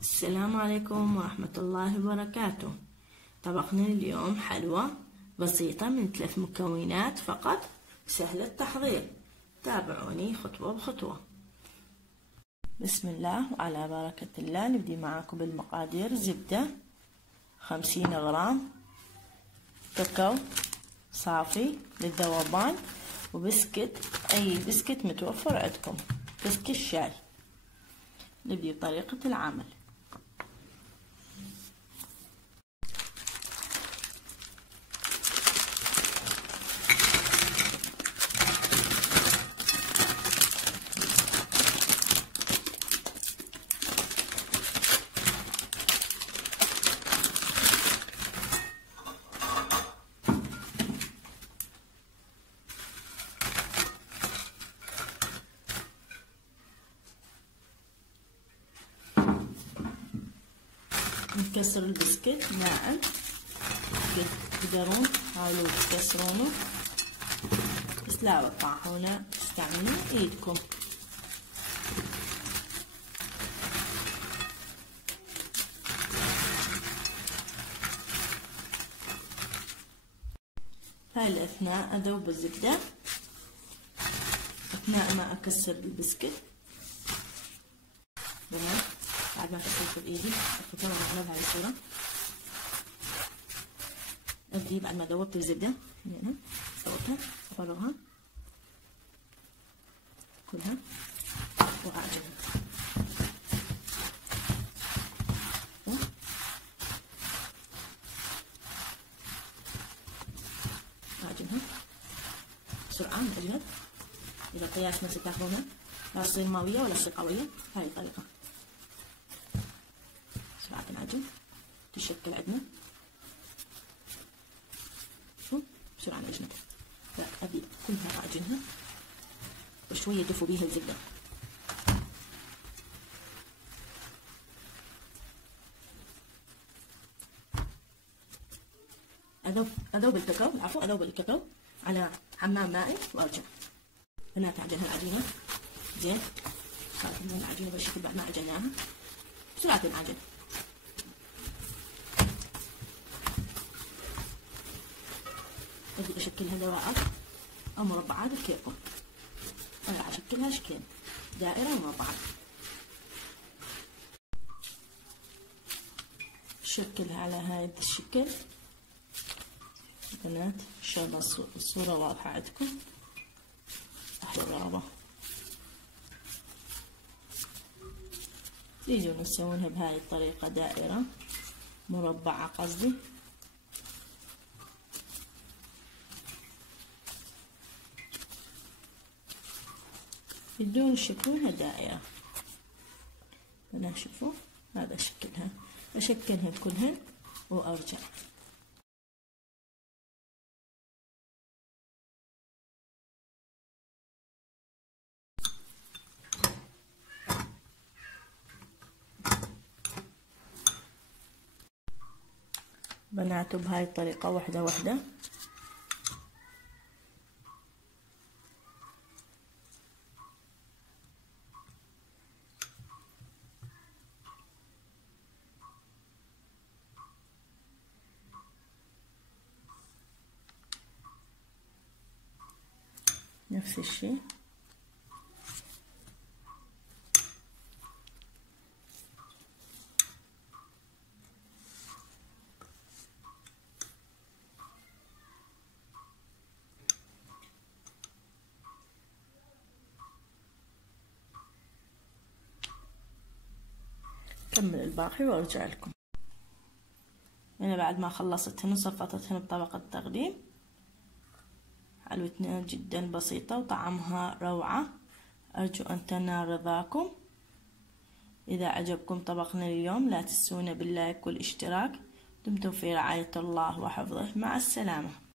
السلام عليكم ورحمة الله وبركاته. طبقنا اليوم حلوى بسيطة من 3 مكونات فقط، سهل التحضير. تابعوني خطوة بخطوة. بسم الله وعلى بركة الله. نبدي معاكم بالمقادير. زبدة 50 غرام، كاكاو صافي للذوبان، وبسكت، أي بسكت متوفر عندكم، بسكت الشاي. نبدي بطريقة العمل. نكسر البسكت ناعم، تقدرون حاولوا تكسرونه، بس لا بالطاحونة تستعملوا ايدكم. هاي الأثناء أذوب الزبدة، أثناء ما أكسر البسكت. بعد ما كسرته بإيدي أحطها على هاي الصورة. أبدي بعد ما ذوبت الزبدة هنا، سويتها أفرغها كلها وأعجنها. أعجنها بسرعة نعجنها. إذا قياس نفس تاخذونها، لا تصير ماوية ولا تصير قوية. هاي الطريقة بسرعة تنعجن، تشكل عندنا بسرعة نعجنها. أبي كلها أعجنها وشوية دفوا بيها الزبدة. أذوب الكاكاو، العفو، أذوب الكاكاو على حمام مائي وأرجع. بنات أعجنها العجينة زين. صارت لنا العجينة بالشكل بعد ما عجناها، بسرعة تنعجن. أبي أشكلها دوائر أو مربعات بكيفكم. أنا أشكلها شكلين، دائرة ومربعات. شكلها على هذا الشكل. بنات إن شاء الله الصورة واضحة عندكم. أحلى رغبة. تيجون تسوونها بهاي الطريقة، دائرة مربعة قصدي. بدون شكلها دائرة. أنا شوفوا هذا شكلها، أشكلها كلهن وأرجع. بنعته بهاي الطريقة واحدة واحدة. نفس الشيء. كمل الباقي وارجع لكم. أنا بعد ما خلصتهن صفطتهن بطبقة تقديم. حلوتنا جدا بسيطة وطعمها روعة. أرجو أن تنال رضاكم. إذا عجبكم طبقنا اليوم لا تنسونا باللايك والاشتراك. دمتم في رعاية الله وحفظه. مع السلامة.